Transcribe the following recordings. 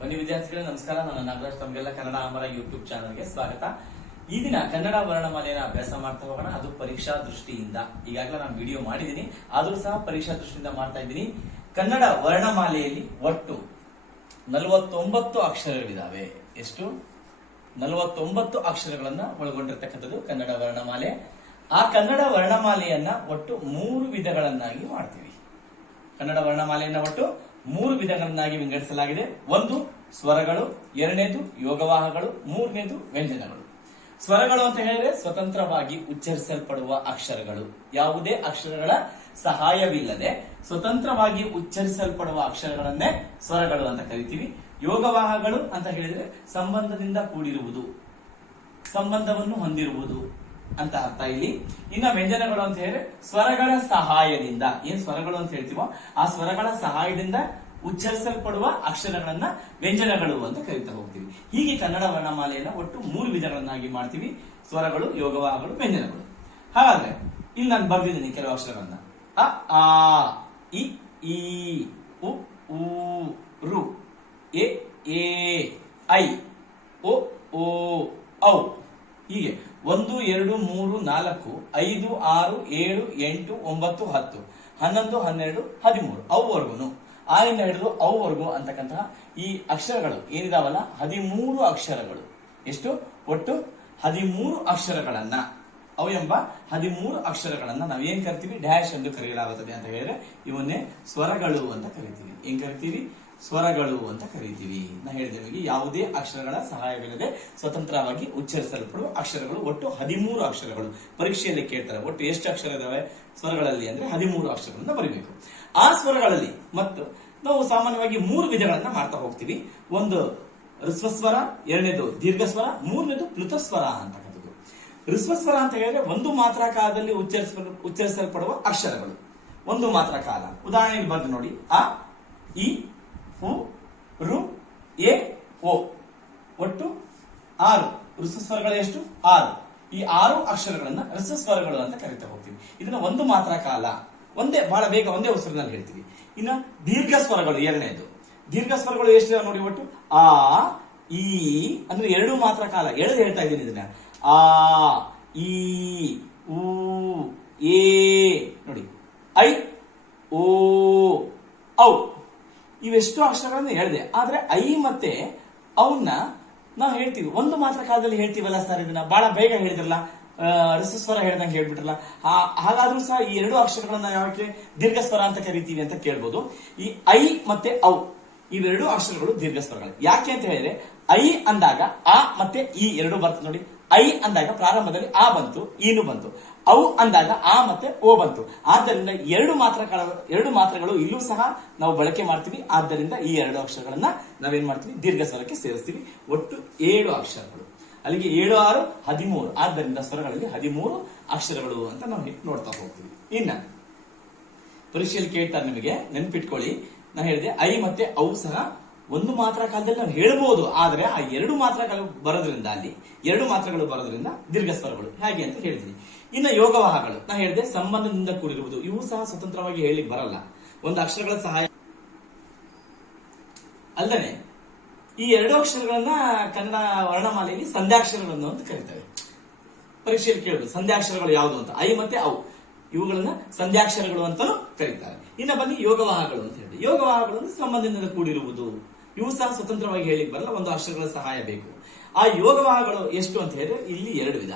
ಬನ್ನಿ ವಿದ್ಯಾರ್ಥಿಗಳೇ, ನಮಸ್ಕಾರ. ನಾನು ನಾಗರಾಜ್ ತಮಗೆಲ್ಲ ಕನ್ನಡ ಅಮರ ಯೂಟ್ಯೂಬ್ ಚಾನಲ್ಗೆ ಸ್ವಾಗತ. ಈ ದಿನ ಕನ್ನಡ ವರ್ಣಮಾಲೆಯನ್ನು ಅಭ್ಯಾಸ ಮಾಡ್ತಾ ಹೋಗೋಣ. ಅದು ಪರೀಕ್ಷಾ ದೃಷ್ಟಿಯಿಂದ. ಈಗಾಗಲೇ ನಾನು ವಿಡಿಯೋ ಮಾಡಿದ್ದೀನಿ. ಆದರೂ ಸಹ ಪರೀಕ್ಷಾ ದೃಷ್ಟಿಯಿಂದ ಮಾಡ್ತಾ ಇದ್ದೀನಿ. ಕನ್ನಡ ವರ್ಣಮಾಲೆಯಲ್ಲಿ ಒಟ್ಟು ನಲವತ್ತೊಂಬತ್ತು ಅಕ್ಷರಗಳಿದಾವೆ. ಎಷ್ಟು? ನಲವತ್ತೊಂಬತ್ತು ಅಕ್ಷರಗಳನ್ನ ಒಳಗೊಂಡಿರ್ತಕ್ಕಂಥದ್ದು ಕನ್ನಡ ವರ್ಣಮಾಲೆ. ಆ ಕನ್ನಡ ವರ್ಣಮಾಲೆಯನ್ನ ಒಟ್ಟು ಮೂರು ವಿಧಗಳನ್ನಾಗಿ ಮಾಡ್ತೀವಿ. ಕನ್ನಡ ವರ್ಣಮಾಲೆಯನ್ನ ಒಟ್ಟು ಮೂರು ವಿಧಗಳನ್ನಾಗಿ ವಿಂಗಡಿಸಲಾಗಿದೆ. ಒಂದು, ಸ್ವರಗಳು. ಎರಡನೇದು ಯೋಗವಾಹಗಳು ಮೂರನೇದು, ವ್ಯಂಜನಗಳು. ಸ್ವರಗಳು ಅಂತ ಹೇಳಿದ್ರೆ ಸ್ವತಂತ್ರವಾಗಿ ಉಚ್ಚರಿಸಲ್ಪಡುವ ಅಕ್ಷರಗಳು. ಯಾವುದೇ ಅಕ್ಷರಗಳ ಸಹಾಯವಿಲ್ಲದೆ ಸ್ವತಂತ್ರವಾಗಿ ಉಚ್ಚರಿಸಲ್ಪಡುವ ಅಕ್ಷರಗಳನ್ನೇ ಸ್ವರಗಳು ಅಂತ ಕರಿತೀವಿ. ಯೋಗವಾಹಗಳು ಅಂತ ಹೇಳಿದ್ರೆ ಸಂಬಂಧದಿಂದ ಕೂಡಿರುವುದು. ಸಂಬಂಧವನ್ನು ಹೊಂದಿರುವುದು. ಅಂತ ಅರ್ಥ ಇಲ್ಲಿ. ಇನ್ನ ವ್ಯಂಜನಗಳು ಅಂತ ಹೇಳಿದ್ರೆ ಸ್ವರಗಳ ಸಹಾಯದಿಂದ. ಏನ್ ಸ್ವರಗಳು ಅಂತ ಹೇಳ್ತೀವೋ ಆ ಸ್ವರಗಳ ಸಹಾಯದಿಂದ ಉಚ್ಚರಿಸಲ್ಪಡುವ ಅಕ್ಷರಗಳನ್ನ ವ್ಯಂಜನಗಳು ಅಂತ ಕರೀತಾ ಹೋಗ್ತೀವಿ. ಹೀಗೆ ಕನ್ನಡ ವರ್ಣಮಾಲೆಯನ್ನ ಒಟ್ಟು ಮೂರು ವಿಧಗಳನ್ನಾಗಿ ಮಾಡ್ತೀವಿ. ಸ್ವರಗಳು ಯೋಗವಾಹಗಳು ವ್ಯಂಜನಗಳು. ಹಾಗಾದ್ರೆ ಇಲ್ಲಿ ನಾನು ಬರ್ದಿದ್ದೀನಿ ಕೆಲವು ಅಕ್ಷರಗಳನ್ನ. ಅ, ಆ, ಇ, ಈ, ಉ, ಊ, ರು, ಎ ಎ, ಐ ಓ ಓ, ಔ. ಹೀಗೆ, ಒಂದು, ಎರಡು, ಮೂರು, ನಾಲ್ಕು, ಐದು, ಆರು, ಏಳು, ಎಂಟು, ಒಂಬತ್ತು, ಹತ್ತು, ಹನ್ನೊಂದು, ಹನ್ನೆರಡು, ಹದಿಮೂರು ಅವುವರೆಗೂ ಆರಿಂದ ಹಿಡಿದು ಅವುವರೆಗೂ ಅಂತಕ್ಕಂತಹ ಈ ಅಕ್ಷರಗಳು ಏನಿದಾವಲ್ಲ? ಹದಿಮೂರು ಅಕ್ಷರಗಳು. ಎಷ್ಟು? ಒಟ್ಟು ಹದಿಮೂರು ಅಕ್ಷರಗಳನ್ನ. ಅವು ಎಂಬ ಹದಿಮೂರು ಅಕ್ಷರಗಳನ್ನ ನಾವು ಏನ್ ಕರಿತೀವಿ? ಡ್ಯಾಶ್ ಎಂದು ಕರೆಯಲಾಗುತ್ತದೆ ಅಂತ ಹೇಳಿದ್ರೆ ಇವನ್ನೇ ಸ್ವರಗಳು ಅಂತ ಕರಿತೀವಿ. ಏನ್ ಕರಿತೀವಿ? ಸ್ವರಗಳು ಅಂತ ಕರಿತೀವಿ ನಾ ಹೇಳಿದೆ. ಯಾವುದೇ ಅಕ್ಷರಗಳ ಸಹಾಯವಿಲ್ಲದೆ ಸ್ವತಂತ್ರವಾಗಿ ಉಚ್ಚರಿಸಲ್ಪಡುವ ಅಕ್ಷರಗಳು ಒಟ್ಟು ಹದಿಮೂರು ಅಕ್ಷರಗಳು. ಪರೀಕ್ಷೆಯಲ್ಲಿ ಕೇಳ್ತಾರೆ, ಒಟ್ಟು ಎಷ್ಟು ಅಕ್ಷರ ಇದಾವೆ? ಸ್ವರಗಳಲ್ಲಿ ಅಂದ್ರೆ ಹದಿಮೂರು ಅಕ್ಷರಗಳನ್ನ ಬರೀಬೇಕು. ಆ ಸ್ವರಗಳಲ್ಲಿ ಮತ್ತು ನಾವು ಸಾಮಾನ್ಯವಾಗಿ ಮೂರು ವಿಧಗಳನ್ನ ಮಾಡ್ತಾ ಹೋಗ್ತೀವಿ. ಒಂದು ಋಸ್ವಸ್ವರ, ಎರಡನೇದು ದೀರ್ಘಸ್ವರ, ಮೂರನೇದು ಪ್ಲುತಸ್ವರ ಅಂತಕ್ಕಂಥದ್ದು. ಋಸ್ವಸ್ವರ ಅಂತ ಹೇಳಿದ್ರೆ ಒಂದು ಮಾತ್ರ ಕಾಲದಲ್ಲಿ ಉಚ್ಚರಿಸ ಉಚ್ಚರಿಸಲ್ಪಡುವ ಅಕ್ಷರಗಳು. ಒಂದು ಮಾತ್ರ ಕಾಲ. ಉದಾಹರಣೆಗೆ ಬಂದು ನೋಡಿ. ಅ ಇ ಉ ರು, ಎ, ಓ. ಒಟ್ಟು ಆರು. ಋಸ್ವಸ್ವರಗಳು ಎಷ್ಟು? ಆರು. ಈ ಆರು ಅಕ್ಷರಗಳನ್ನ ಸ್ವರಗಳು ಅಂತ ಕರಿತಾ ಹೋಗ್ತೀವಿ. ಇದನ್ನ ಒಂದು ಮಾತ್ರ ಕಾಲ. ಒಂದೇ, ಬಹಳ ಬೇಗ ಒಂದೇ ಉಸಿರಿನಲ್ಲಿ ಹೇಳ್ತೀವಿ. ಇನ್ನು ದೀರ್ಘ ಸ್ವರಗಳು ಎರಡನೇದು ದೀರ್ಘ ಸ್ವರಗಳು ಎಷ್ಟು ನೋಡಿ ಒಟ್ಟು? ಆ, ಈ, ಅಂದ್ರೆ ಎರಡು ಮಾತ್ರ ಕಾಲ. ಎಳೆದು ಹೇಳ್ತಾ ಇದ್ದೀನಿ ಇದನ್ನ. ಆ, ಈ, ಊ, ಏ. ನೋಡಿ. ಐ, ಓ, ಔ. ಇವೆಷ್ಟು ಅಕ್ಷರಗಳನ್ನು ಹೇಳಿದೆ. ಆದ್ರೆ ಐ ಮತ್ತೆ ಅವನ್ನ ನಾವು ಹೇಳ್ತೀವಿ. ಒಂದು ಮಾತ್ರ ಕಾಲದಲ್ಲಿ ಹೇಳ್ತೀವಲ್ಲ ಸರ್ ಇದನ್ನ? ಬಹಳ ಬೇಗ ಹೇಳಿದ್ರಲ್ಲ ರಸಸ್ವರ ಹೇಳ್ದಂಗೆ ಹೇಳ್ಬಿಟ್ರಲ್ಲ. ಹಾಗಾದ್ರೂ ಸಹ ಈ ಎರಡು ಅಕ್ಷರಗಳನ್ನ ಯಾವಕ್ಕೆ ದೀರ್ಘ ಸ್ವರ ಅಂತ ಕರಿತೀವಿ ಅಂತ ಕೇಳ್ಬೋದು. ಈ ಐ ಮತ್ತೆ ಔ, ಇವೆರಡು ಅಕ್ಷರಗಳು ದೀರ್ಘ ಸ್ವರಗಳು ಯಾಕೆ ಅಂತ ಹೇಳಿದ್ರೆ, ಐ ಅಂದಾಗ ಆ ಮತ್ತೆ ಈ ಎರಡು ಬರ್ತದೆ ನೋಡಿ. ಐ ಅಂದಾಗ ಪ್ರಾರಂಭದಲ್ಲಿ ಆ ಬಂತು, ಈನು ಬಂತು. ಅವು ಅಂದಾಗ ಆ ಮತ್ತೆ ಓ ಬಂತು. ಆದ್ದರಿಂದ ಎರಡು ಮಾತ್ರ ಎರಡು ಮಾತ್ರಗಳು ಇಲ್ಲೂ ಸಹ ನಾವು ಬಳಕೆ ಮಾಡ್ತೀವಿ. ಆದ್ದರಿಂದ ಈ ಎರಡು ಅಕ್ಷರಗಳನ್ನ ನಾವೇನ್ ಮಾಡ್ತೀವಿ? ದೀರ್ಘ ಸ್ವರಕ್ಕೆ ಸೇರಿಸ್ತೀವಿ. ಒಟ್ಟು ಏಳು ಅಕ್ಷರಗಳು. ಅಲ್ಲಿಗೆ ಏಳು, ಆರು, ಹದಿಮೂರು. ಆದ್ದರಿಂದ ಸ್ವರಗಳಲ್ಲಿ ಹದಿಮೂರು ಅಕ್ಷರಗಳು ಅಂತ ನಾವು ನೋಡ್ತಾ ಹೋಗ್ತೀವಿ. ಇನ್ನ ಪರೀಕ್ಷೆಯಲ್ಲಿ ಕೇಳ್ತಾರೆ ನಿಮಗೆ, ನೆನ್ಪಿಟ್ಕೊಳ್ಳಿ. ನಾನು ಹೇಳಿದೆ, ಐ ಮತ್ತೆ ಅವು ಸಹ ಒಂದು ಮಾತ್ರ ಕಾಲದಲ್ಲಿ ನಾವು ಹೇಳ್ಬೋದು. ಆದ್ರೆ ಆ ಎರಡು ಮಾತ್ರಗಳು ಬರೋದ್ರಿಂದ ಅಲ್ಲಿ, ಎರಡು ಮಾತ್ರಗಳು ಬರೋದ್ರಿಂದ ದೀರ್ಘ ಸ್ವರಗಳು ಹೇಗೆ ಅಂತ ಹೇಳ್ತೀನಿ ಇನ್ನ ಯೋಗವಾಹಗಳು ನಾ ಹೇಳಿದೆ ಸಂಬಂಧದಿಂದ ಕೂಡಿರುವುದು. ಇವು ಸಹ ಸ್ವತಂತ್ರವಾಗಿ ಹೇಳಿ ಬರಲ್ಲ. ಒಂದು ಅಕ್ಷರಗಳ ಸಹಾಯ ಅಲ್ಲದೆ, ಈ ಎರಡು ಅಕ್ಷರಗಳನ್ನ ಕನ್ನಡ ವರ್ಣಮಾಲೆಯಲ್ಲಿ ಸಂಧ್ಯಾಕ್ಷರಗಳನ್ನು ಅಂತ ಕರೀತಾರೆ. ಪರೀಕ್ಷೆಯಲ್ಲಿ ಕೇಳುದು ಸಂಧ್ಯಾಕ್ಷರಗಳು ಯಾವುದು ಅಂತ. ಐ ಮತ್ತೆ ಅವು ಇವುಗಳನ್ನ ಸಂಧ್ಯಾಕ್ಷರಗಳು ಅಂತಲೂ ಕರೀತಾರೆ. ಇನ್ನ ಬನ್ನಿ ಯೋಗವಾಹಗಳು ಅಂತ ಹೇಳಿ ಯೋಗವಾಹಗಳು ಅಂದ್ರೆ ಸಂಬಂಧದಿಂದ ಕೂಡಿರುವುದು. ಇವು ಸಹ ಸ್ವತಂತ್ರವಾಗಿ ಹೇಳಿಕ್ ಬರಲ್ಲ, ಒಂದು ಅಕ್ಷರಗಳ ಸಹಾಯ ಬೇಕು. ಆ ಯೋಗವಾಹಗಳು ಎಷ್ಟು ಅಂತ ಹೇಳಿದ್ರೆ ಇಲ್ಲಿ ಎರಡು ವಿಧ.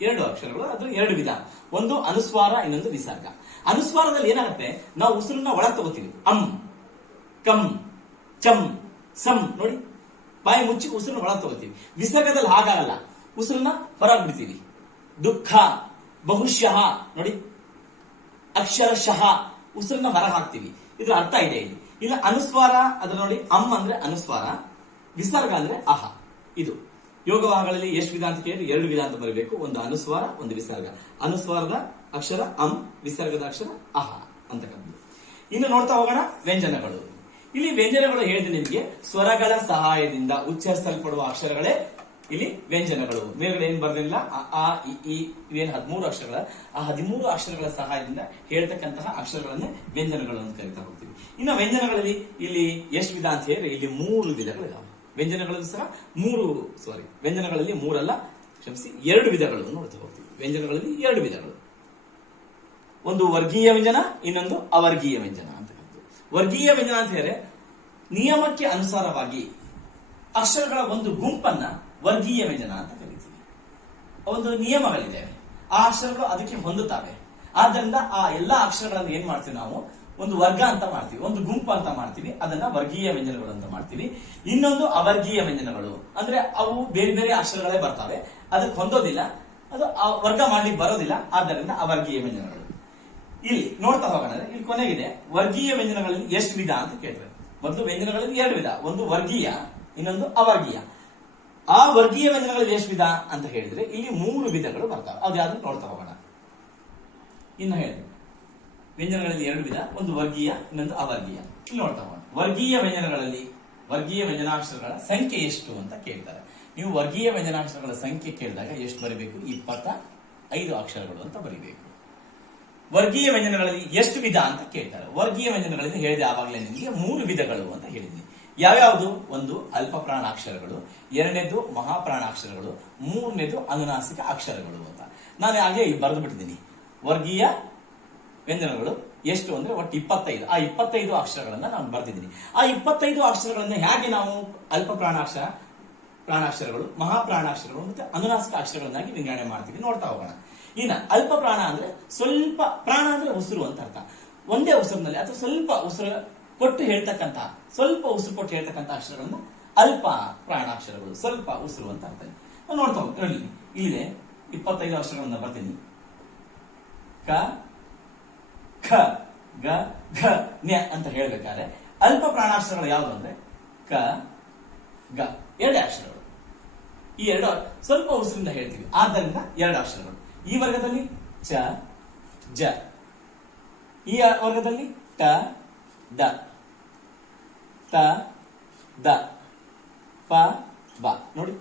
ಎರಡು ಅಕ್ಷರಗಳು, ಅದು ಎರಡು ವಿಧ. ಒಂದು ಅನುಸ್ವಾರ, ಇನ್ನೊಂದು ವಿಸರ್ಗ ಅನುಸ್ವಾರದಲ್ಲಿ ಏನಾಗುತ್ತೆ? ನಾವು ಉಸಿರನ್ನ ಒಳಗೆ ತಗೋತೀವಿ. ಅಂ, ಕಂ, ಚಂ, ಸಂ. ನೋಡಿ, ಬಾಯಿ ಮುಚ್ಚಿ ಉಸಿರನ್ನ ಒಳಗೆ ತಗೋತೀವಿ. ವಿಸರ್ಗದಲ್ಲಿ ಹಾಗಾಗಲ್ಲ. ಉಸಿರನ್ನ ಹೊರಗೆ ಬಿಡ್ತೀವಿ ದುಃಖ ಬಹುಶಃ ನೋಡಿ, ಅಕ್ಷರಶಃ ಉಸಿರನ್ನ ಹೊರ ಹಾಕ್ತೀವಿ. ಇದ್ರ ಅರ್ಥ ಇದೆ ಇಲ್ಲಿ. ಇಲ್ಲ, ಅನುಸ್ವಾರ ಅದ್ರ ನೋಡಿ ಅಮ್ ಅಂದ್ರೆ ಅನುಸ್ವಾರ ವಿಸರ್ಗ ಅಂದ್ರೆ ಅಹ. ಇದು. ಯೋಗವಾಹಗಳಲ್ಲಿ ಎಷ್ಟು ವಿಧ ಅಂತ ಕೇಳಿ ಎರಡು ವಿಧ ಅಂತ ಬರಬೇಕು? ಒಂದು ಅನುಸ್ವಾರ ಒಂದು ವಿಸರ್ಗ. ಅನುಸ್ವಾರದ ಅಕ್ಷರ ಅಂ ವಿಸರ್ಗದ ಅಕ್ಷರ ಅಹ ಅಂತಕ್ಕಂಥದ್ದು ಇನ್ನು ನೋಡ್ತಾ ಹೋಗೋಣ ವ್ಯಂಜನಗಳು. ಇಲ್ಲಿ ವ್ಯಂಜನಗಳು ಹೇಳಿದೆ ನಿಮಗೆ ಸ್ವರಗಳ ಸಹಾಯದಿಂದ ಉಚ್ಚರಿಸಲ್ಪಡುವ ಅಕ್ಷರಗಳೇ ಇಲ್ಲಿ ವ್ಯಂಜನಗಳು. ಮೇಲ್ಗಡೆ ಏನ್ ಬರಲಿಲ್ಲ ಆ, ಇ, ಇವೇನ್ ಹದಿಮೂರು ಅಕ್ಷರಗಳ? ಆ ಹದಿಮೂರು ಅಕ್ಷರಗಳ ಸಹಾಯದಿಂದ ಹೇಳ್ತಕ್ಕಂತಹ ಅಕ್ಷರಗಳನ್ನೇ ವ್ಯಂಜನಗಳು ಅಂತ ಕರಿತಾ ಹೋಗ್ತೀವಿ. ಇನ್ನು ವ್ಯಂಜನಗಳಲ್ಲಿ ಇಲ್ಲಿ ಎಷ್ಟು ವಿಧ ಅಂತ ಹೇಳಿ ಇಲ್ಲಿ ಮೂರು ವಿಧಗಳಿದಾವೆ ವ್ಯಂಜನಗಳಲ್ಲೂ ಸಹ ಮೂರು ಸಾರಿ ವ್ಯಂಜನಗಳಲ್ಲಿ ಮೂರಲ್ಲ, ಕ್ಷಮಿಸಿ, ಎರಡು ವಿಧಗಳನ್ನು ನೋಡ್ತಾ ಹೋಗ್ತೀವಿ. ವ್ಯಂಜನಗಳಲ್ಲಿ ಎರಡು ವಿಧಗಳು. ಒಂದು ವರ್ಗೀಯ ವ್ಯಂಜನ, ಇನ್ನೊಂದು ಅವರ್ಗೀಯ ವ್ಯಂಜನ ಅಂತಕ್ಕಂಥದ್ದು ವರ್ಗೀಯ ವ್ಯಂಜನ ಅಂತ ಹೇಳಿದ್ರೆ ನಿಯಮಕ್ಕೆ ಅನುಸಾರವಾಗಿ ಅಕ್ಷರಗಳ ಒಂದು ಗುಂಪನ್ನ ವರ್ಗೀಯ ವ್ಯಂಜನ ಅಂತ ಕರಿತೀವಿ. ಒಂದು ನಿಯಮಗಳಿದೆ. ಆ ಅಕ್ಷರಗಳು ಅದಕ್ಕೆ ಹೊಂದುತ್ತವೆ. ಆದ್ದರಿಂದ ಆ ಎಲ್ಲಾ ಅಕ್ಷರಗಳನ್ನು ಏನ್ ಮಾಡ್ತೀವಿ ನಾವು? ಒಂದು ವರ್ಗ ಅಂತ ಮಾಡ್ತೀವಿ, ಒಂದು ಗುಂಪು ಅಂತ ಮಾಡ್ತೀವಿ, ಅದನ್ನ ವರ್ಗೀಯ ವ್ಯಂಜನಗಳು ಅಂತ ಮಾಡ್ತೀವಿ. ಇನ್ನೊಂದು ಅವರ್ಗೀಯ ವ್ಯಂಜನಗಳು. ಅಂದ್ರೆ ಅವು ಬೇರೆ ಬೇರೆ ಅಕ್ಷರಗಳೇ ಬರ್ತವೆ, ಅದಕ್ಕೆ ಹೊಂದೋದಿಲ್ಲ, ಅದು ವರ್ಗ ಮಾಡ್ಲಿಕ್ಕೆ ಬರೋದಿಲ್ಲ, ಆದ್ದರಿಂದ ಅವರ್ಗೀಯ ವ್ಯಂಜನಗಳು. ಇಲ್ಲಿ ನೋಡ್ತಾ ಹೋಗೋಣ, ಇಲ್ಲಿ ಕೊನೆಗಿದೆ, ವರ್ಗೀಯ ವ್ಯಂಜನಗಳಲ್ಲಿ ಎಷ್ಟು ವಿಧ ಅಂತ ಕೇಳಿದ್ರೆ. ಮೊದಲು ವ್ಯಂಜನಗಳಲ್ಲಿ ಎರಡು ವಿಧ, ಒಂದು ವರ್ಗೀಯ, ಇನ್ನೊಂದು ಅವರ್ಗೀಯ. ಆ ವರ್ಗೀಯ ವ್ಯಂಜನಗಳಲ್ಲಿ ಎಷ್ಟು ವಿಧ ಅಂತ ಹೇಳಿದ್ರೆ, ಇಲ್ಲಿ ಮೂರು ವಿಧಗಳು ಬರ್ತವೆ. ಅದು ಯಾವ್ದು ನೋಡ್ತಾ ಹೋಗೋಣ. ಇನ್ನು ಹೇಳಿ. ವ್ಯಂಜನಗಳಲ್ಲಿ ಎರಡು ವಿಧ, ಒಂದು ವರ್ಗೀಯ, ಇನ್ನೊಂದು ಅವರ್ಗೀಯ. ಇಲ್ಲಿ ನೋಡ್ತಾ ವರ್ಗೀಯ ವ್ಯಂಜನಗಳಲ್ಲಿ, ವರ್ಗೀಯ ವ್ಯಂಜನಾಕ್ಷರಗಳ ಸಂಖ್ಯೆ ಎಷ್ಟು ಅಂತ ಕೇಳ್ತಾರೆ. ನೀವು ವರ್ಗೀಯ ವ್ಯಂಜನಾಕ್ಷರಗಳ ಸಂಖ್ಯೆ ಕೇಳಿದಾಗ ಎಷ್ಟು ಬರೀಬೇಕು? ಇಪ್ಪತ್ತ ಐದು ಅಕ್ಷರಗಳು ಅಂತ ಬರೀಬೇಕು. ವರ್ಗೀಯ ವ್ಯಂಜನಗಳಲ್ಲಿ ಎಷ್ಟು ವಿಧ ಅಂತ ಕೇಳ್ತಾರೆ. ವರ್ಗೀಯ ವ್ಯಂಜನಗಳಲ್ಲಿ ಹೇಳಿದೆ ಆವಾಗಲೇ ನಿಮಗೆ, ಮೂರು ವಿಧಗಳು ಅಂತ ಹೇಳಿದ್ದೀನಿ. ಯಾವ್ಯಾವುದು? ಒಂದು ಅಲ್ಪ ಪ್ರಾಣಾಕ್ಷರಗಳು ಎರಡನೇದು ಮಹಾಪ್ರಾಣಾಕ್ಷರಗಳು, ಮೂರನೇದು ಅನುನಾಸಿಕ ಅಕ್ಷರಗಳು ಅಂತ. ನಾನು ಹಾಗೆ ಬರೆದು ಬಿಟ್ಟಿದ್ದೀನಿ ವರ್ಗೀಯ ವ್ಯಂಜನಗಳು ಎಷ್ಟು ಅಂದ್ರೆ ಒಟ್ಟು ಇಪ್ಪತ್ತೈದು. ಆ ಇಪ್ಪತ್ತೈದು ಅಕ್ಷರಗಳನ್ನ ನಾನು ಬರ್ತಿದ್ದೀನಿ ಆ ಇಪ್ಪತ್ತೈದು ಅಕ್ಷರಗಳನ್ನ ಹೇಗೆ ನಾವು ಅಲ್ಪ ಪ್ರಾಣಾಕ್ಷರ, ಪ್ರಾಣಾಕ್ಷರಗಳು ಮಹಾಪ್ರಾಣಾಕ್ಷರಗಳು ಮತ್ತೆ ಅನುನಾಸಿಕ ಅಕ್ಷರಗಳನ್ನಾಗಿ ವಿಂಗಡಣೆ ಮಾಡ್ತೀವಿ. ನೋಡ್ತಾ ಹೋಗೋಣ. ಇನ್ನ ಅಲ್ಪ ಪ್ರಾಣ ಅಂದ್ರೆ ಸ್ವಲ್ಪ, ಪ್ರಾಣ ಅಂದ್ರೆ ಉಸಿರು ಅಂತ ಅರ್ಥ. ಒಂದೇ ಉಸಿರಿನಲ್ಲಿ ಅಥವಾ ಸ್ವಲ್ಪ ಉಸಿರು ಕೊಟ್ಟು ಹೇಳ್ತಕ್ಕಂತ ಸ್ವಲ್ಪ ಉಸಿರು ಕೊಟ್ಟು ಹೇಳ್ತಕ್ಕಂಥ ಅಕ್ಷರಗಳನ್ನು ಅಲ್ಪ ಪ್ರಾಣಾಕ್ಷರಗಳು, ಸ್ವಲ್ಪ ಉಸಿರು ಅಂತ ಅರ್ಥ. ನೋಡ್ತಾ ಹೋಗಿ ಇಲ್ಲಿ ಇಪ್ಪತ್ತೈದು ಅಕ್ಷರಗಳನ್ನ ಬರ್ತೀನಿ ಕ ಖ ಗ, ಘ, ನ್ಯ ಅಂತ ಹೇಳ್ಬೇಕಾದ್ರೆ ಅಲ್ಪ ಪ್ರಾಣಾಕ್ಷರಗಳು ಯಾವುದು ಅಂದ್ರೆ ಕ, ಗ, ಎರಡೇ ಅಕ್ಷರಗಳು. ಈ ಎರಡು ಸ್ವಲ್ಪ ಉಸಿರಿಂದ ಹೇಳ್ತೀವಿ. ಆದ್ದರಿಂದ ಎರಡು ಅಕ್ಷರಗಳು. ಈ ವರ್ಗದಲ್ಲಿ ಚ, ಜ. ಈ ವರ್ಗದಲ್ಲಿ ಟ ದ ತ, ದ. ಪ, ಬ. ನೋಡಿ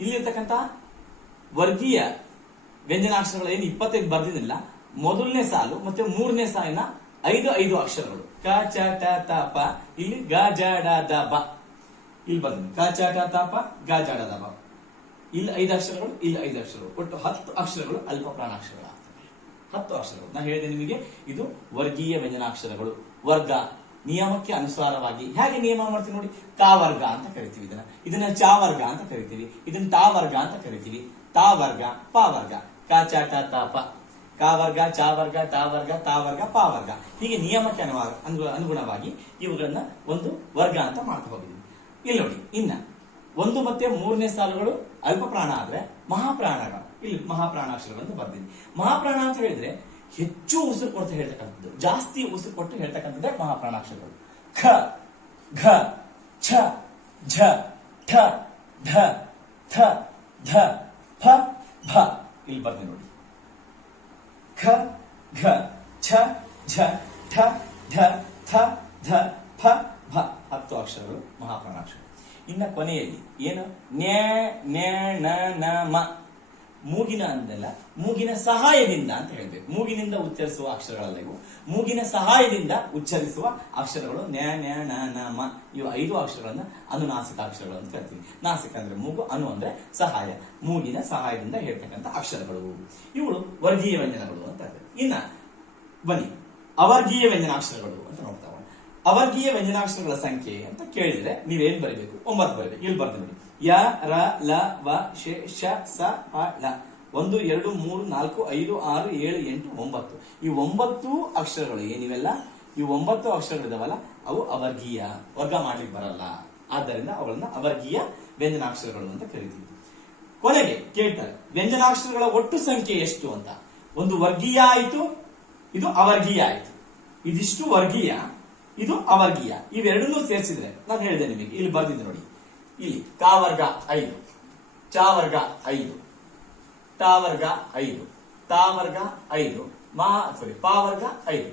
ಇಲ್ಲಿರ್ತಕ್ಕಂಥ ವರ್ಗೀಯ ವ್ಯಂಜನಾಕ್ಷರಗಳು ಏನು ಇಪ್ಪತ್ತೈದು ಬರ್ದಿದ್ದಿಲ್ಲ ಮೊದಲನೇ ಸಾಲು ಮತ್ತೆ ಮೂರನೇ ಸಾಲಿನ ಐದು ಐದು ಅಕ್ಷರಗಳು. ಕ, ಚ, ಟ, ತ, ಪ. ಇಲ್ಲಿ ಗ, ಜ, ಡ, ದ, ಬ. ಇಲ್ಲಿ ಬಂದ ಕ, ಚ, ಟ, ತ, ಪ, ಗ, ಜ, ಡ, ದ, ಬ. ಇಲ್ಲಿ ಐದು ಅಕ್ಷರಗಳು, ಇಲ್ಲಿ ಐದು ಅಕ್ಷರಗಳು. ಒಟ್ಟು ಹತ್ತು ಅಕ್ಷರಗಳು ಅಲ್ಪ ಪ್ರಾಣಾಕ್ಷರಗಳು ಹತ್ತು ಅಕ್ಷರಗಳು. ನಾ ಹೇಳಿದೆ ನಿಮಗೆ, ಇದು ವರ್ಗೀಯ ವ್ಯಂಜನಾಕ್ಷರಗಳು ವರ್ಗ ನಿಯಮಕ್ಕೆ ಅನುಸಾರವಾಗಿ. ಹೇಗೆ ನಿಯಮ ಮಾಡ್ತೀವಿ ನೋಡಿ? ತಾ ವರ್ಗ ಅಂತ ಕರಿತೀವಿ ಇದನ್ನ. ಇದನ್ನ ಚ ವರ್ಗ ಅಂತ ಕರಿತೀವಿ. ಇದನ್ನ ತಾ ವರ್ಗ ಅಂತ ಕರಿತೀವಿ. ತಾ ವರ್ಗ, ಪ ವರ್ಗ. ಕ, ಚ, ಟ, ತ, ಪ. ಕ ವರ್ಗ, ಚ ವರ್ಗ, ತ ವರ್ಗ ತ ವರ್ಗ, ಪ ವರ್ಗ. ಹೀಗೆ ನಿಯಮಕ್ಕೆ ಅನುಗುಣವಾಗಿ ಇವುಗಳನ್ನ ಒಂದು ವರ್ಗ ಅಂತ ಮಾಡ್ತಾ ಹೋಗಿದ್ದೀವಿ ಇಲ್ಲಿ ನೋಡಿ, ಇನ್ನ ಒಂದು ಮತ್ತೆ ಮೂರನೇ ಸಾಲುಗಳು ಅಲ್ಪ ಪ್ರಾಣ ಆದ್ರೆ ಮಹಾಪ್ರಾಣಗಳು. ಇಲ್ಲಿ ಮಹಾಪ್ರಾಣಾಕ್ಷರಗಳನ್ನು ಬರ್ತೀನಿ ಮಹಾಪ್ರಾಣ ಅಂತ ಹೇಳಿದ್ರೆ ಹೆಚ್ಚು ಉಸಿರು ಕೊಡ್ತಾ ಹೇಳ್ತಕ್ಕಂಥದ್ದು, ಜಾಸ್ತಿ ಉಸಿರು ಕೊಟ್ಟು ಹೇಳ್ತಕ್ಕಂಥದ್ದೇ ಮಹಾಪ್ರಾಣಾಕ್ಷರಗಳು. ಖ, ಘ, ಛ, ಝ, ಠ ಢ ಥ ಧ ಫ ಭ. ಇಲ್ಲಿ ಬರ್ತೀನಿ ನೋಡಿ. ಖ ಘ ಛ ಝ ಠ ಢ ಥ ಧ ಫ ಭ ಹತ್ತು ಅಕ್ಷರಗಳು ಮಹಾಪ್ರಾಣಾಕ್ಷರ. ಇನ್ನ ಕೊನೆಯಲ್ಲಿ ಏನು? ನ್ಯ ನ್ಯ, ನ ನ, ಮ. ಮೂಗಿನ ಅಂದಲ್ಲ, ಮೂಗಿನ ಸಹಾಯದಿಂದ ಅಂತ ಹೇಳ್ಬೇಕು. ಮೂಗಿನಿಂದ ಉಚ್ಚರಿಸುವ ಅಕ್ಷರಗಳಲ್ಲ ಇವು. ಮೂಗಿನ ಸಹಾಯದಿಂದ ಉಚ್ಚರಿಸುವ ಅಕ್ಷರಗಳು ನ್ಯಾ ನ್ಯಾ, ನ ನ, ಮ ಇವು ಐದು ಅಕ್ಷರಗಳನ್ನ ಅನುನಾಸಿಕ ಅಕ್ಷರಗಳು ಅಂತ ಕರಿತೀವಿ. ನಾಸಿಕ ಅಂದ್ರೆ ಮೂಗು, ಅನು ಅಂದ್ರೆ ಸಹಾಯ. ಮೂಗಿನ ಸಹಾಯದಿಂದ ಹೇಳ್ತಕ್ಕಂಥ ಅಕ್ಷರಗಳು. ಇವುಗಳು ವರ್ಗೀಯ ವ್ಯಂಜನಗಳು ಅಂತ. ಇನ್ನ ಬನ್ನಿ, ಅವರ್ಗೀಯ ವ್ಯಂಜನಾಕ್ಷರಗಳು ಅಂತ ನೋಡ್ತಾವ ಅವರ್ಗೀಯ ವ್ಯಂಜನಾಕ್ಷರಗಳ ಸಂಖ್ಯೆ ಅಂತ ಕೇಳಿದ್ರೆ ನೀವೇನ್ ಬರೀಬೇಕು? ಒಂಬತ್ತು ಬರೀಬೇಕು. ಇಲ್ಲಿ ಬರ್ತೀನಿ ಯ, ರ, ಲ, ವ, ಶೆ, ಶ, ಸ, ಪ ಲ ಒಂದು, ಎರಡು, ಮೂರು, ನಾಲ್ಕು, ಐದು, ಆರು, ಏಳು, ಎಂಟು, ಒಂಬತ್ತು. ಈ ಒಂಬತ್ತು ಅಕ್ಷರಗಳು ಏನಿವೆಲ್ಲ? ಈ ಒಂಬತ್ತು ಅಕ್ಷರಗಳಿದಾವಲ್ಲ, ಅವು ಅವರ್ಗೀಯ. ವರ್ಗ ಮಾಡ್ಲಿಕ್ಕೆ ಬರಲ್ಲ. ಆದ್ದರಿಂದ ಅವುಗಳನ್ನ ಅವರ್ಗೀಯ ವ್ಯಂಜನಾಕ್ಷರಗಳು ಅಂತ ಕರಿತೀವಿ. ಕೊನೆಗೆ ಕೇಳ್ತಾರೆ, ವ್ಯಂಜನಾಕ್ಷರಗಳ ಒಟ್ಟು ಸಂಖ್ಯೆ ಎಷ್ಟು ಅಂತ. ಒಂದು ವರ್ಗೀಯ ಆಯಿತು, ಇದು ಅವರ್ಗೀಯ ಆಯಿತು. ಇದಿಷ್ಟು ವರ್ಗೀಯ, ಇದು ಅವರ್ಗೀಯ. ಇವೆರಡನ್ನೂ ಸೇರಿಸಿದ್ರೆ ನಾನು ಹೇಳಿದೆ ನಿಮಗೆ, ಇಲ್ಲಿ ಬರ್ದಿದ್ದೆ ನೋಡಿ. ಇಲ್ಲಿ ಕಾ ವರ್ಗ ಐದು, ಚ ವರ್ಗ ಐದು ಟ ವರ್ಗ ಐದು, ತ ವರ್ಗ ಐದು, ಮಾ ಸಾರಿ ಪ ವರ್ಗ ಐದು.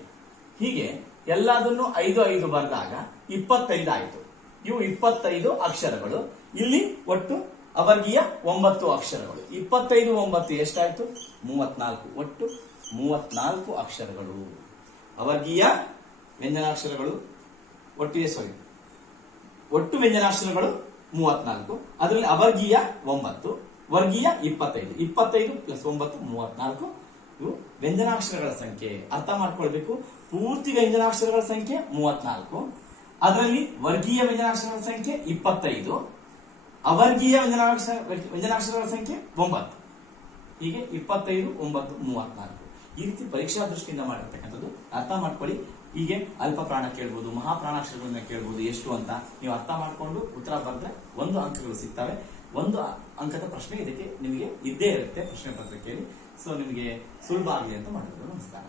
ಹೀಗೆ ಎಲ್ಲದನ್ನು ಐದು ಐದು ಬರೆದಾಗ ಇಪ್ಪತ್ತೈದು ಆಯಿತು. ಇವು ಇಪ್ಪತ್ತೈದು ಅಕ್ಷರಗಳು. ಇಲ್ಲಿ ಒಟ್ಟು ಅವರ್ಗೀಯ ಒಂಬತ್ತು ಅಕ್ಷರಗಳು. ಇಪ್ಪತ್ತೈದು, ಒಂಬತ್ತು ಎಷ್ಟಾಯಿತು? ಮೂವತ್ನಾಲ್ಕು. ಒಟ್ಟು ಮೂವತ್ನಾಲ್ಕು ಅಕ್ಷರಗಳು. ಅವರ್ಗೀಯ ವ್ಯಂಜನಾಕ್ಷರಗಳು. ಒಟ್ಟಿಗೆ ಸಾರಿ ಒಟ್ಟು ವ್ಯಂಜನಾಕ್ಷರಗಳು ಮೂವತ್ನಾಲ್ಕು. ಅದರಲ್ಲಿ ಅವರ್ಗೀಯ ಒಂಬತ್ತು, ವರ್ಗೀಯ ಇಪ್ಪತ್ತೈದು. ಇಪ್ಪತ್ತೈದು ಪ್ಲಸ್ ಒಂಬತ್ತು, ಮೂವತ್ನಾಲ್ಕು. ಇವು ವ್ಯಂಜನಾಕ್ಷರಗಳ ಸಂಖ್ಯೆ. ಅರ್ಥ ಮಾಡ್ಕೊಳ್ಬೇಕು. ಪೂರ್ತಿ ವ್ಯಂಜನಾಕ್ಷರಗಳ ಸಂಖ್ಯೆ ಮೂವತ್ನಾಲ್ಕು. ಅದರಲ್ಲಿ ವರ್ಗೀಯ ವ್ಯಂಜನಾಕ್ಷರಗಳ ಸಂಖ್ಯೆ ಇಪ್ಪತ್ತೈದು. ಅವರ್ಗೀಯ ವ್ಯಂಜನಾಕ್ಷರ, ವ್ಯಂಜನಾಕ್ಷರಗಳ ಸಂಖ್ಯೆ ಒಂಬತ್ತು. ಹೀಗೆ ಇಪ್ಪತ್ತೈದು, ಒಂಬತ್ತು, ಮೂವತ್ನಾಲ್ಕು. ಈ ರೀತಿ ಪರೀಕ್ಷಾ ದೃಷ್ಟಿಯಿಂದ ಮಾಡಿರ್ತಕ್ಕಂಥದ್ದು ಅರ್ಥ ಮಾಡ್ಕೊಳ್ಳಿ. ಹೀಗೆ ಅಲ್ಪ ಪ್ರಾಣ ಕೇಳ್ಬೋದು ಮಹಾಪ್ರಾಣಾಕ್ಷರಗಳನ್ನ ಕೇಳ್ಬೋದು ಎಷ್ಟು ಅಂತ ನೀವು ಅರ್ಥ ಮಾಡಿಕೊಂಡು ಉತ್ತರ ಬರೆದ್ರೆ ಒಂದು ಅಂಕಗಳು ಸಿಗ್ತವೆ. ಒಂದು ಅಂಕದ ಪ್ರಶ್ನೆ ಇದಕ್ಕೆ ನಿಮಗೆ ಇದ್ದೇ ಇರುತ್ತೆ ಪ್ರಶ್ನೆ ಪತ್ರಿಕೆಯಲ್ಲಿ. ಸೊ ನಿಮಗೆ ಸುಲಭ ಆಗಲಿ ಅಂತ ಮಾಡಿದ್ರು. ನಮಸ್ಕಾರ.